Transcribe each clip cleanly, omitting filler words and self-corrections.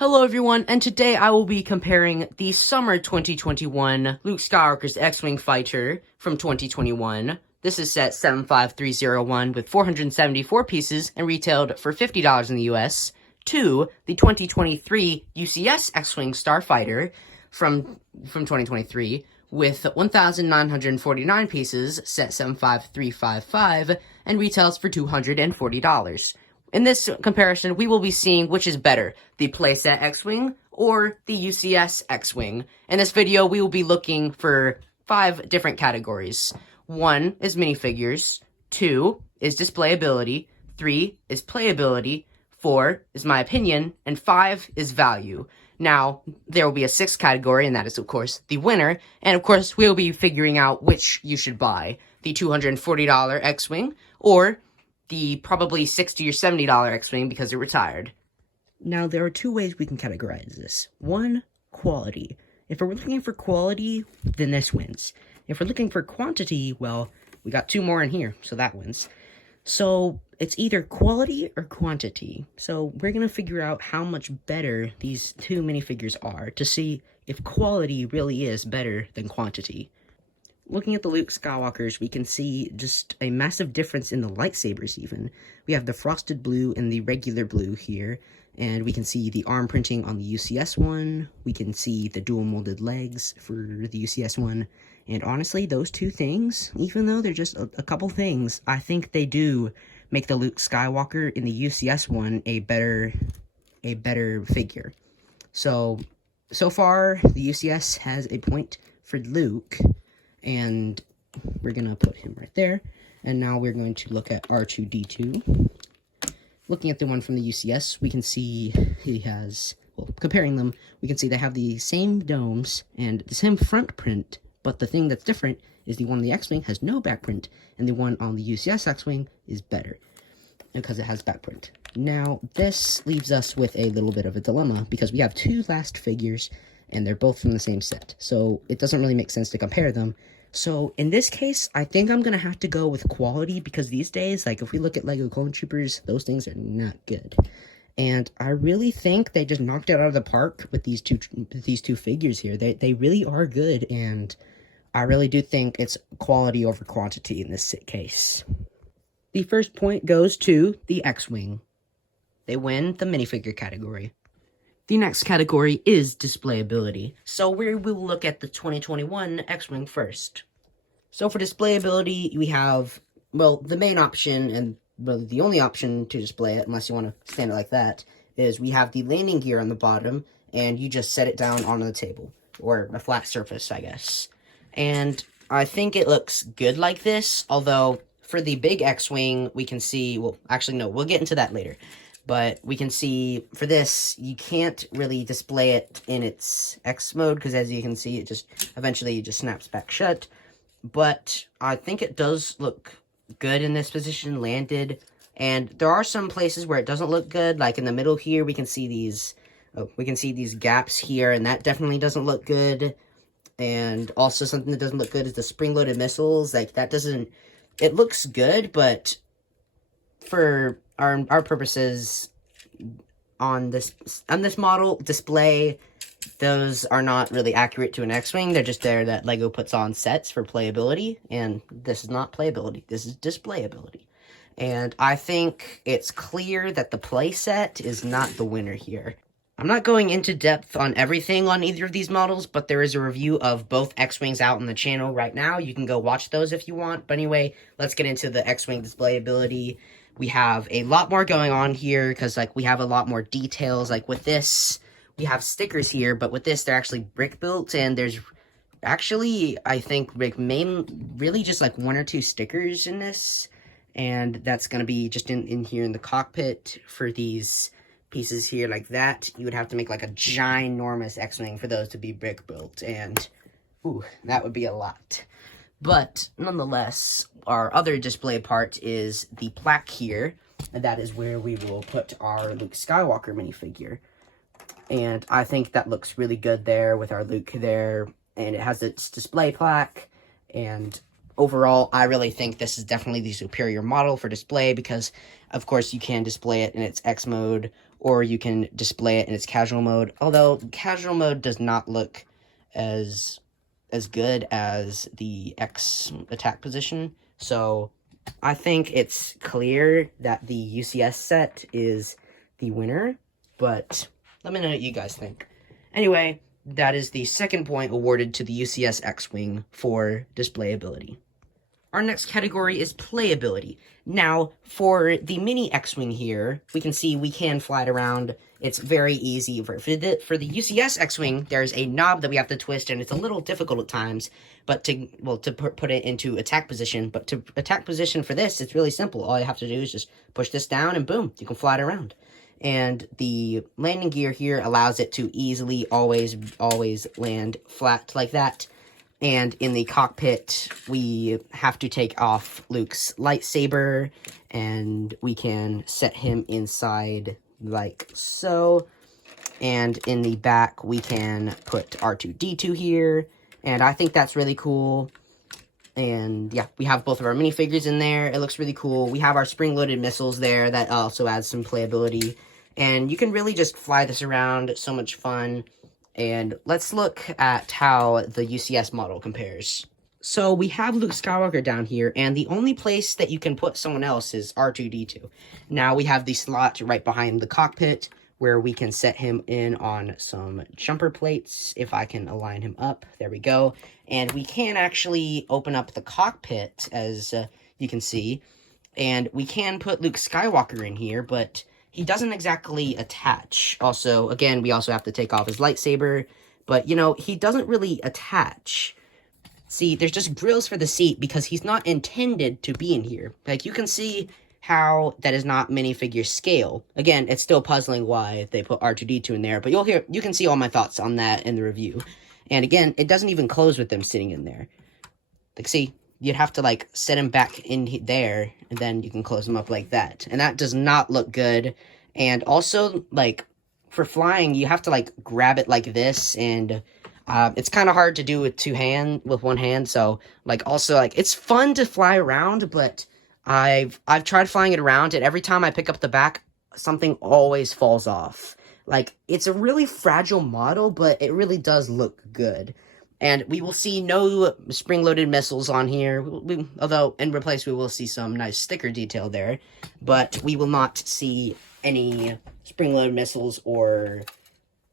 Hello everyone, and today I will be comparing the summer 2021 Luke Skywalker's X-Wing fighter from 2021. This is set 75301 with 474 pieces and retailed for $50 in the US, to the 2023 UCS X-Wing Starfighter from 2023 with 1,949 pieces, set 75355, and retails for $240. In this comparison, we will be seeing which is better, the playset X-Wing or the UCS X-Wing. In this video, we will be looking for 5 different categories. 1 is minifigures, 2 is displayability, 3 is playability, 4 is my opinion, and 5 is value. Now, there will be a 6th category, and that is, of course, the winner, and of course, we'll be figuring out which you should buy, the $240 X-Wing, or the probably $60 or $70 X-Wing because they're retired. Now, there are 2 ways we can categorize this. 1, quality. If we're looking for quality, then this wins. If we're looking for quantity, well, we got 2 more in here, so that wins. So, it's either quality or quantity. So, we're going to figure out how much better these 2 minifigures are to see if quality really is better than quantity. Looking at the Luke Skywalkers, we can see just a massive difference in the lightsabers even. We have the frosted blue and the regular blue here, and we can see the arm printing on the UCS one. We can see the dual molded legs for the UCS one. And honestly, those 2 things, even though they're just a couple things, I think they do make the Luke Skywalker in the UCS one a better figure. So far, the UCS has a point for Luke, and we're going to put him right there. And now we're going to look at R2-D2. Looking at the one from the UCS, we can see he has, well, comparing them, we can see they have the same domes and the same front print, but the thing that's different is the one on the X-Wing has no back print, and the one on the UCS X-Wing is better, because it has back print. Now, this leaves us with a little bit of a dilemma, because we have 2 last figures, and they're both from the same set, so it doesn't really make sense to compare them. So, in this case, I think I'm going to have to go with quality, because these days, like, if we look at LEGO Clone Troopers, those things are not good. And I really think they just knocked it out of the park with these two figures here. They really are good, and I really do think it's quality over quantity in this case. The first point goes to the X-Wing. They win the minifigure category. The next category is displayability, so we will look at the 2021 X-Wing first. So for displayability, we have, well, the main option, and really the only option to display it, unless you want to stand it like that, is we have the landing gear on the bottom, and you just set it down onto the table, or a flat surface, I guess. And I think it looks good like this, although for the big X-Wing, we can see, well, actually, no, we'll get into that later. But we can see, for this, you can't really display it in its X mode, because as you can see, it just, eventually, just snaps back shut. But I think it does look good in this position, landed. And there are some places where it doesn't look good, like in the middle here, we can see these gaps here, and that definitely doesn't look good. And also something that doesn't look good is the spring-loaded missiles, like, that doesn't, it looks good, but for our purposes on this model display, those are not really accurate to an X-Wing. They're just there that LEGO puts on sets for playability, and this is not playability. This is displayability. And I think it's clear that the playset is not the winner here. I'm not going into depth on everything on either of these models, but there is a review of both X-Wings out on the channel right now. You can go watch those if you want. But anyway, let's get into the X-Wing displayability. We have a lot more going on here, because, like, we have a lot more details. Like, with this, we have stickers here, but with this, they're actually brick-built, and there's actually, I think, really just, like, 1 or 2 stickers in this, and that's going to be just in here in the cockpit for these pieces here, like that. You would have to make, like, a ginormous X-Wing for those to be brick-built, and, ooh, that would be a lot. But, nonetheless, our other display part is the plaque here, and that is where we will put our Luke Skywalker minifigure. And I think that looks really good there with our Luke there, and it has its display plaque, and overall, I really think this is definitely the superior model for display, because, of course, you can display it in its X mode, or you can display it in its casual mode. Although casual mode does not look as good as the X attack position. So I think it's clear that the UCS set is the winner, but let me know what you guys think. Anyway, that is the second point awarded to the UCS X-Wing for displayability. Our next category is playability. Now, for the mini X-Wing here, we can see we can fly it around. It's very easy. For the UCS X-Wing, there's a knob that we have to twist, and it's a little difficult at times, but to put it into attack position. But to attack position for this, it's really simple. All you have to do is just push this down, and boom, you can fly it around. And the landing gear here allows it to easily always land flat like that. And in the cockpit, we have to take off Luke's lightsaber, and we can set him inside like so. And in the back, we can put R2-D2 here, and I think that's really cool. And yeah, we have both of our minifigures in there. It looks really cool. We have our spring-loaded missiles there that also adds some playability. And you can really just fly this around. It's so much fun. And let's look at how the UCS model compares. So we have Luke Skywalker down here, and the only place that you can put someone else is R2-D2. Now we have the slot right behind the cockpit where we can set him in on some jumper plates. If I can align him up, there we go. And we can actually open up the cockpit, as you can see. And we can put Luke Skywalker in here, but he doesn't exactly attach. Also, again, we also have to take off his lightsaber, but, you know, he doesn't really attach. See, there's just grills for the seat because he's not intended to be in here. Like, you can see how that is not minifigure scale. Again, it's still puzzling why they put R2-D2 in there, but you can see all my thoughts on that in the review. And again, it doesn't even close with them sitting in there. Like, see, you'd have to, like, set him back in there, and then you can close him up like that. And that does not look good. And also, like, for flying, you have to, like, grab it like this, and it's kind of hard to do with one hand. So, like, also, like, it's fun to fly around, but I've tried flying it around, and every time I pick up the back, something always falls off. Like, it's a really fragile model, but it really does look good. And we will see no spring-loaded missiles on here, although in replace we will see some nice sticker detail there. But we will not see any spring-loaded missiles or,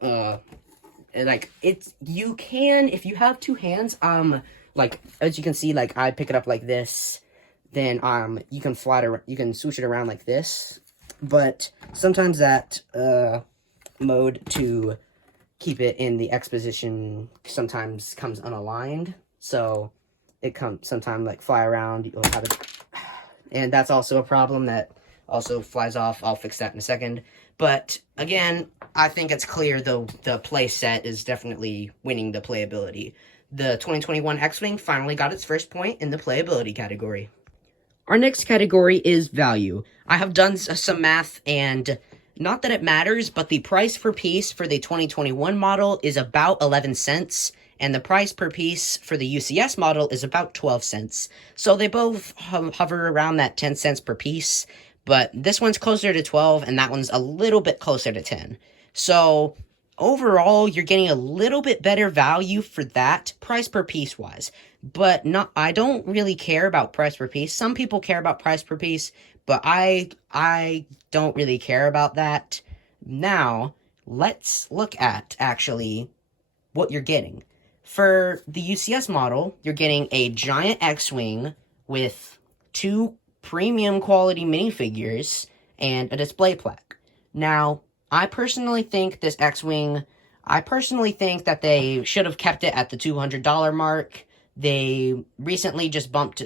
like, you can, if you have two hands, like, as you can see, like, I pick it up like this, then, you can you can swoosh it around like this. But sometimes that, mode to keep it in the X position sometimes comes unaligned, so it sometimes like fly around, you'll have it, and that's also a problem that also flies off. I'll fix that in a second. But again, I think it's clear the play set is definitely winning the playability. The 2021 X-Wing finally got its first point in the playability category. Our next category is value. I have done some math, and not that it matters, but the price per piece for the 2021 model is about 11 cents, and the price per piece for the UCS model is about 12 cents. So they both hover around that 10 cents per piece, but this one's closer to 12, and that one's a little bit closer to 10. So overall, you're getting a little bit better value for that, price per piece wise. But I don't really care about price per piece. Some people care about price per piece, but I don't really care about that. Now, let's look at, actually, what you're getting. For the UCS model, you're getting a giant X-Wing with 2 premium quality minifigures and a display plaque. Now, I personally think this X-Wing, that they should have kept it at the $200 mark. They recently just bumped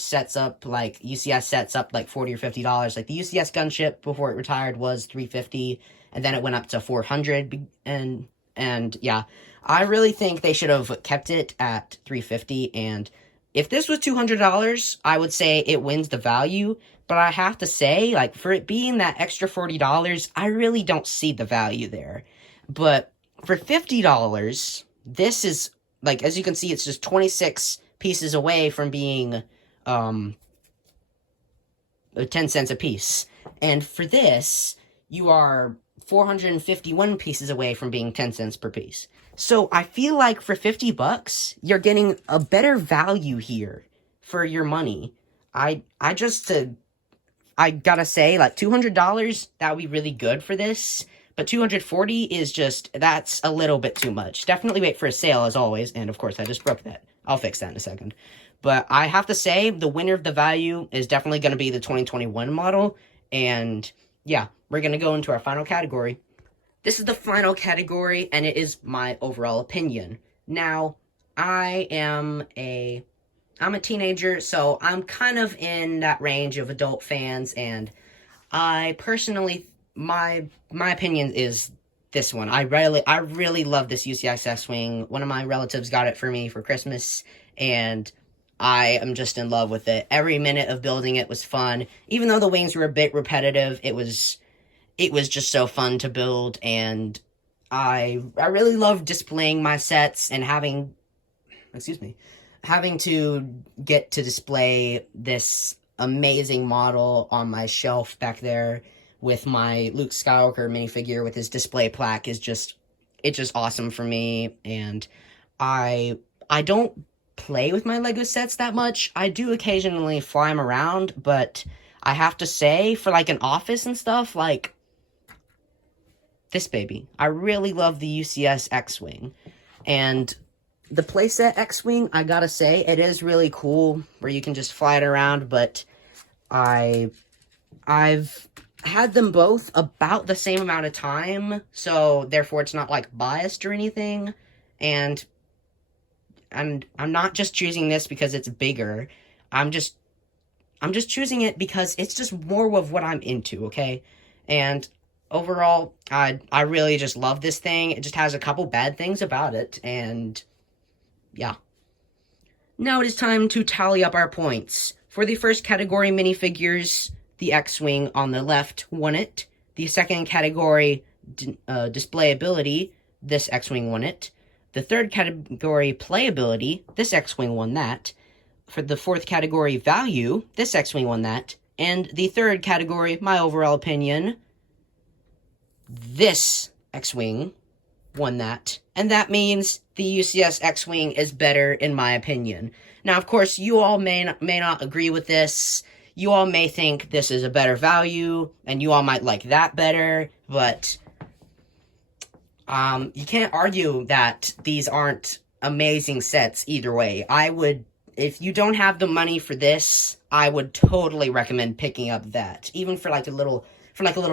sets up, like UCS sets up like $40 or $50. Like the UCS gunship before it retired was $350, and then it went up to $400. And yeah, I really think they should have kept it at $350. And if this was $200, I would say it wins the value. But I have to say, like, for it being that extra $40, I really don't see the value there. But for $50, this is, like, as you can see, it's just 26 pieces away from being 10 cents a piece. And for this, you are 451 pieces away from being 10 cents per piece. So I feel like for 50 bucks, you're getting a better value here for your money. I gotta say, like, $200, that would be really good for this. But 240 is just, that's a little bit too much. Definitely wait for a sale, as always. And, of course, I just broke that. I'll fix that in a second. But I have to say, the winner of the value is definitely going to be the 2021 model. And, yeah, we're going to go into our final category. This is the final category, and it is my overall opinion. Now, I'm a teenager, so I'm kind of in that range of adult fans, and I personally, my opinion is this one. I really love this UCS X-Wing. One of my relatives got it for me for Christmas, and I am just in love with it. Every minute of building it was fun. Even though the wings were a bit repetitive, it was just so fun to build, and I really love displaying my sets and having to get to display this amazing model on my shelf back there with my Luke Skywalker minifigure with his display plaque it's just awesome for me. And I don't play with my Lego sets that much. I do occasionally fly them around, but I have to say, for like an office and stuff, like this baby, I really love the UCS X-Wing. And the playset X-Wing, I gotta say, it is really cool where you can just fly it around, but I've had them both about the same amount of time, so therefore it's not like biased or anything. And I'm not just choosing this because it's bigger. I'm just choosing it because it's just more of what I'm into, okay? And overall, I really just love this thing. It just has a couple bad things about it, and yeah. Now it is time to tally up our points. For the first category, minifigures, the X-Wing on the left won it. The second category, displayability, this X-Wing won it. The third category, playability, this X-Wing won that. For the fourth category, value, this X-Wing won that. And the third category, my overall opinion, this X-Wing won that. And that means the UCS X-Wing is better, in my opinion. Now, of course, you all may not agree with this. You all may think this is a better value, and you all might like that better, but you can't argue that these aren't amazing sets either way. If you don't have the money for this, I would totally recommend picking up that. Even for like a little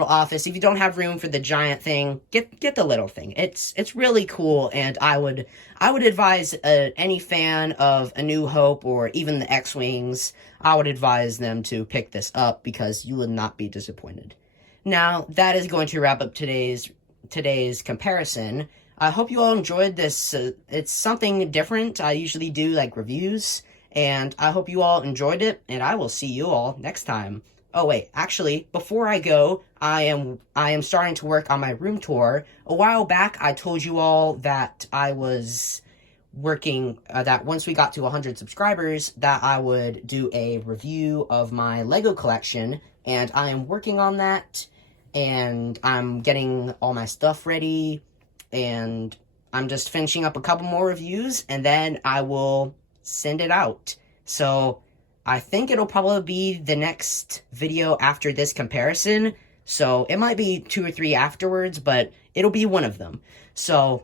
office. If you don't have room for the giant thing, get the little thing. It's really cool, and I would advise any fan of A New Hope or even the X-Wings, I would advise them to pick this up because you will not be disappointed. Now, that is going to wrap up today's comparison. I hope you all enjoyed this. It's something different. I usually do like reviews, and I hope you all enjoyed it, and I will see you all next time. Oh wait, actually, before I go, I am starting to work on my room tour. A while back, I told you all that I was working, that once we got to 100 subscribers, that I would do a review of my Lego collection, and I am working on that, and I'm getting all my stuff ready, and I'm just finishing up a couple more reviews, and then I will send it out. So I think it'll probably be the next video after this comparison, so it might be 2 or 3 afterwards, but it'll be one of them. So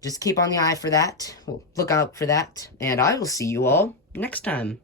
just keep on the eye for that, look out for that, and I will see you all next time.